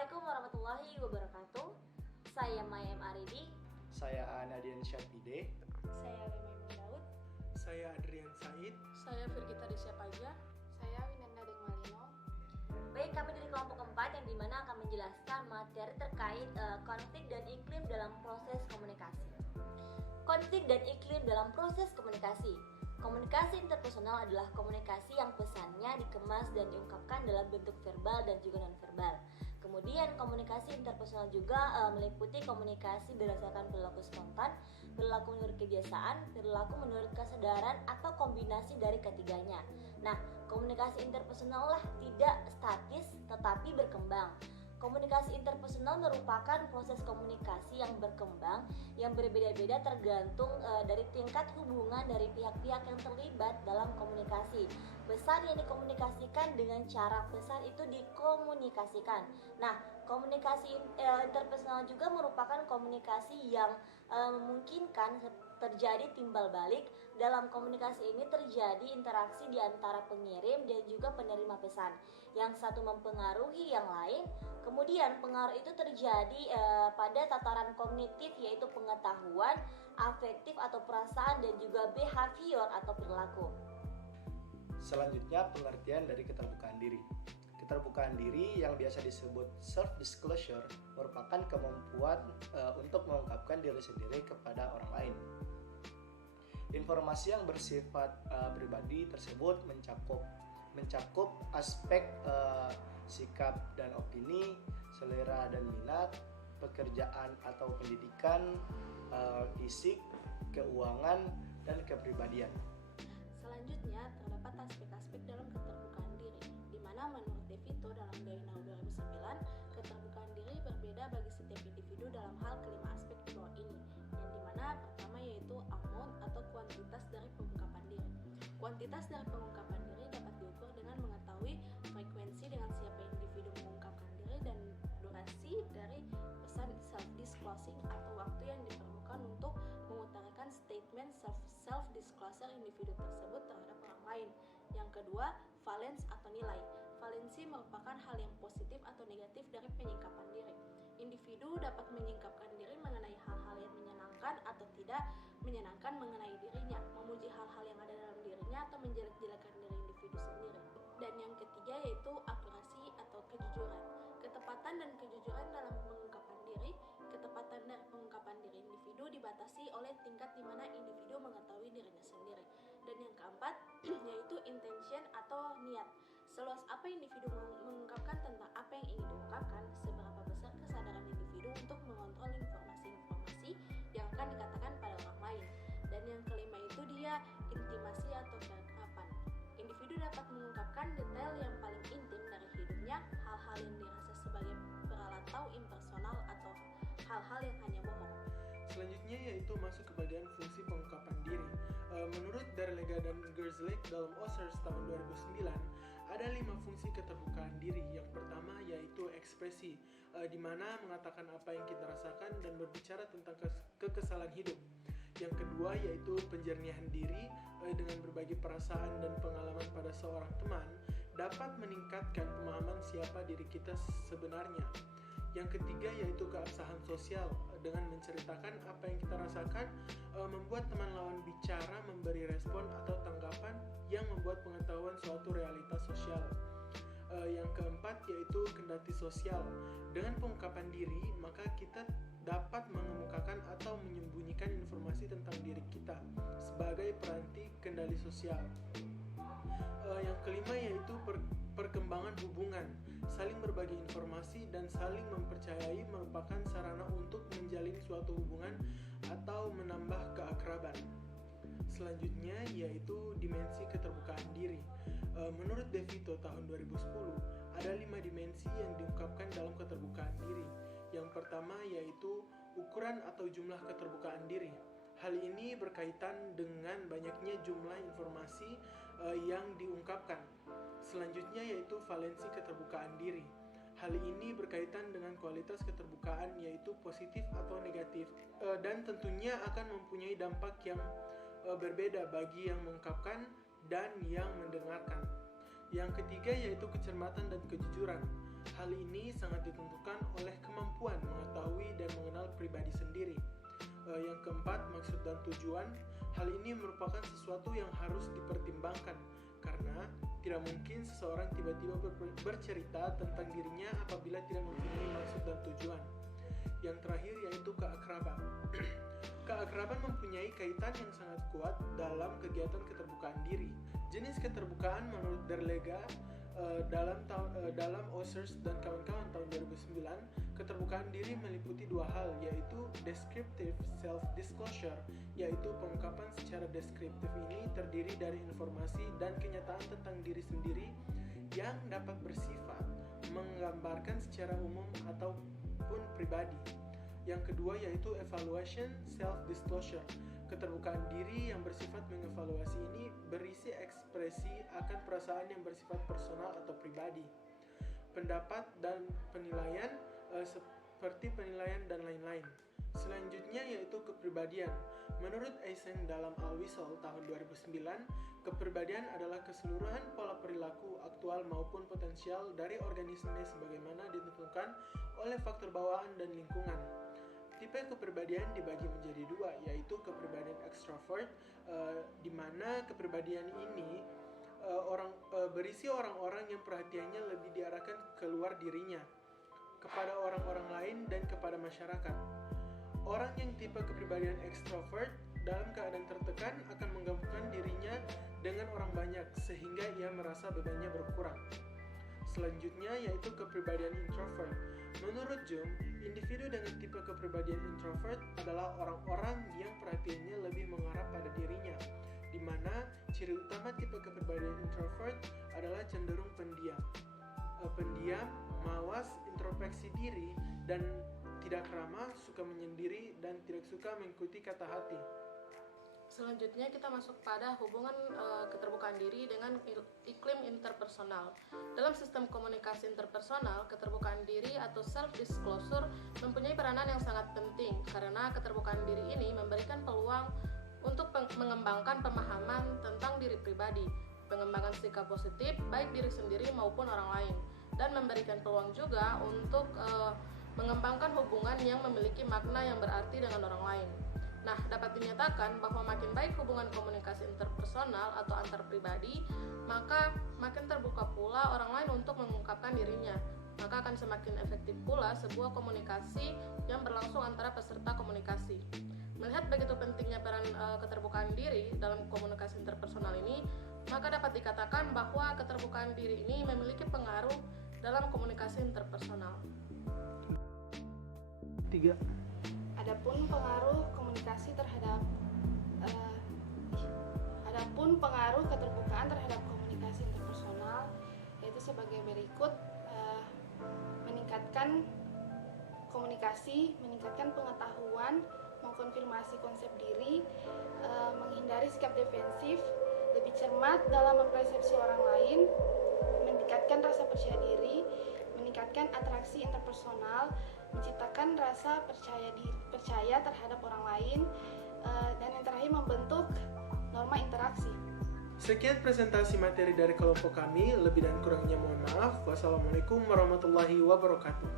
Assalamualaikum warahmatullahi wabarakatuh. Saya Mayem Aridi. Saya Anadian Syafide. Saya Lemaimun Daud. Saya Adrian Said. Saya Firgita Desya Paja. Saya Winanda Dengmalino. Baik, kami dari kelompok keempat yang dimana akan menjelaskan materi terkait konflik dan iklim dalam proses komunikasi. Konflik dan iklim dalam proses komunikasi. Komunikasi interpersonal adalah komunikasi yang pesannya dikemas dan diungkapkan dalam bentuk verbal dan juga non-verbal. Kemudian komunikasi interpersonal juga meliputi komunikasi berdasarkan perilaku spontan, perilaku menurut kebiasaan, perilaku menurut kesadaran, atau kombinasi dari ketiganya. Nah, komunikasi interpersonal lah tidak statis tetapi berkembang. Komunikasi interpersonal merupakan proses komunikasi yang berkembang yang berbeda-beda tergantung dari tingkat hubungan dari pihak-pihak yang terlibat dalam komunikasi. Pesan yang dikomunikasikan dengan cara pesan itu dikomunikasikan. Nah, komunikasi interpersonal juga merupakan komunikasi yang memungkinkan terjadi timbal balik. Dalam komunikasi ini terjadi interaksi di antara pengirim dan juga penerima pesan. Yang satu mempengaruhi yang lain. Kemudian pengaruh itu terjadi pada tataran kognitif, yaitu pengetahuan, afektif atau perasaan, dan juga behavior atau perilaku. Selanjutnya, pengertian dari keterbukaan diri. Keterbukaan diri yang biasa disebut self-disclosure merupakan kemampuan untuk mengungkapkan diri sendiri kepada orang lain. Informasi yang bersifat pribadi tersebut mencakup aspek sikap dan opini, selera dan minat, pekerjaan atau pendidikan, fisik, keuangan, dan kepribadian. Selanjutnya, terdapat aspek-aspek dalam keterbukaan diri, di mana menurut De Vito dalam Gainau 2009, keterbukaan diri berbeda bagi setiap individu dalam hal kelima aspek di bawah ini, yang dimana pertama yaitu amount atau kuantitas dari pengungkapan diri. Kuantitas dari pengungkapan diri dapat diukur dengan mengetahui frekuensi dengan siapa individu mengungkapkan diri dan durasi dari pesan self-disclosing atau waktu yang diperlukan untuk mengutarakan statement self-disclosure individu tersebut terhadap orang lain. Yang kedua, valence atau nilai. Valensi merupakan hal yang positif atau negatif dari penyingkapan diri. Individu dapat menyingkapkan diri mengenai hal-hal yang menyenangkan atau tidak menyenangkan mengenai dirinya, memuji hal-hal yang ada dalam dirinya atau menjelek-jelekan diri individu sendiri. Dan yang ketiga yaitu akurasi atau kejujuran. Ketepatan dan kejujuran dalam pengungkapan diri. Ketepatan dari pengungkapan diri individu dibatasi oleh tingkat di mana individu mengetahui dirinya sendiri. Dan yang keempat yaitu intention atau niat. Seluas apa individu mengungkapkan tentang apa yang ingin diungkapkan, seberapa besar kesadaran individu untuk mengontrol informasi-informasi yang akan dikatakan pada orang lain. Dan yang kelima itu dia intimasi atau keakraban. Individu dapat mengungkapkan detail yang paling intim dari hidupnya, hal-hal yang dirasa sebagai peralatau impersonal atau hal-hal yang hanya bohong. Selanjutnya yaitu masuk ke bagian fungsi pengungkapan diri. Menurut Darlega dan Gerzlik dalam Authors tahun 2009, ada 5 fungsi keterbukaan diri. Yang pertama yaitu ekspresi, di mana mengatakan apa yang kita rasakan dan berbicara tentang kekesalan hidup. Yang kedua yaitu penjernihan diri, dengan berbagi perasaan dan pengalaman pada seorang teman dapat meningkatkan pemahaman siapa diri kita sebenarnya. Yang ketiga yaitu keabsahan sosial, dengan menceritakan apa yang kita rasakan membuat teman lawan bicara memberi respon atau tanggapan yang membuat pengetahuan suatu realitas sosial. Yang keempat yaitu kendati sosial. Dengan pengungkapan diri, maka kita dapat mengemukakan atau menyembunyikan informasi tentang diri kita sebagai peranti kendali sosial. Yang kelima yaitu perkembangan hubungan. Saling berbagi informasi dan saling mempercayai merupakan sarana untuk menjalin suatu hubungan atau menambah keakraban. Selanjutnya yaitu dimensi keterbukaan diri. Menurut De Vito tahun 2010, ada 5 dimensi yang diungkapkan dalam keterbukaan diri. Yang pertama yaitu ukuran atau jumlah keterbukaan diri. Hal ini berkaitan dengan banyaknya jumlah informasi yang diungkapkan. Selanjutnya yaitu valensi keterbukaan diri. Hal ini berkaitan dengan kualitas keterbukaan, yaitu positif atau negatif, dan tentunya akan mempunyai dampak yang berbeda bagi yang mengungkapkan dan yang mendengarkan. Yang ketiga yaitu kecermatan dan kejujuran. Hal ini sangat ditentukan oleh kemampuan mengetahui dan mengenal pribadi sendiri. Yang keempat, maksud dan tujuan. Hal ini merupakan sesuatu yang harus dipertimbangkan karena tidak mungkin seseorang tiba-tiba bercerita tentang dirinya apabila tidak mempunyai maksud dan tujuan. Yang terakhir yaitu keakraban. Keakraban mempunyai kaitan yang sangat kuat dalam kegiatan keterbukaan diri. Jenis keterbukaan menurut Derlega dalam Ossers dan kawan-kawan tahun 2009, keterbukaan diri meliputi dua hal, yaitu descriptive self-disclosure, yaitu pengungkapan secara deskriptif ini terdiri dari informasi dan kenyataan tentang diri sendiri yang dapat bersifat menggambarkan secara umum ataupun pribadi. Yang kedua yaitu evaluation self-disclosure. Keterbukaan diri yang bersifat mengevaluasi ini berisi ekspresi akan perasaan yang bersifat personal atau pribadi, pendapat dan penilaian seperti penilaian dan lain-lain. Selanjutnya yaitu kepribadian. Menurut Eisen dalam Al-Wisal tahun 2009, kepribadian adalah keseluruhan pola perilaku aktual maupun potensial dari organisme sebagaimana ditentukan oleh faktor bawaan dan lingkungan. Tipe kepribadian dibagi menjadi dua, yaitu kepribadian ekstrovert, di mana kepribadian ini berisi orang-orang yang perhatiannya lebih diarahkan keluar dirinya, kepada orang-orang lain dan kepada masyarakat. Orang yang tipe kepribadian ekstrovert dalam keadaan tertekan akan menggabungkan dirinya dengan orang banyak sehingga ia merasa bebannya berkurang. Selanjutnya yaitu kepribadian introvert. Menurut Jung, individu dengan tipe kepribadian introvert adalah orang-orang yang perhatiannya lebih mengarah pada dirinya, di mana ciri utama tipe kepribadian introvert adalah cenderung pendiam, mawas, introspeksi diri, dan tidak ramah, suka menyendiri, dan tidak suka mengikuti kata hati. Selanjutnya kita masuk pada hubungan keterbukaan diri dengan iklim interpersonal. Dalam sistem komunikasi interpersonal, keterbukaan diri atau self-disclosure mempunyai peranan yang sangat penting karena keterbukaan diri ini memberikan peluang untuk mengembangkan pemahaman tentang diri pribadi, pengembangan sikap positif baik diri sendiri maupun orang lain, dan memberikan peluang juga untuk mengembangkan hubungan yang memiliki makna yang berarti dengan orang lain. Nah, dapat dinyatakan bahwa makin baik hubungan komunikasi interpersonal atau antar pribadi, maka makin terbuka pula orang lain untuk mengungkapkan dirinya. Maka akan semakin efektif pula sebuah komunikasi yang berlangsung antara peserta komunikasi. Melihat begitu pentingnya peran keterbukaan diri dalam komunikasi interpersonal ini, maka dapat dikatakan bahwa keterbukaan diri ini memiliki pengaruh dalam komunikasi interpersonal. 3. Adapun pengaruh keterbukaan terhadap komunikasi interpersonal yaitu sebagai berikut: meningkatkan komunikasi, meningkatkan pengetahuan, mengkonfirmasi konsep diri, menghindari sikap defensif, lebih cermat dalam mempersepsi orang lain, meningkatkan rasa percaya diri, meningkatkan atraksi interpersonal, menciptakan rasa percaya terhadap orang lain, dan yang terakhir membentuk norma interaksi. Sekian presentasi materi dari kelompok kami, lebih dan kurangnya mohon maaf. Wassalamualaikum warahmatullahi wabarakatuh.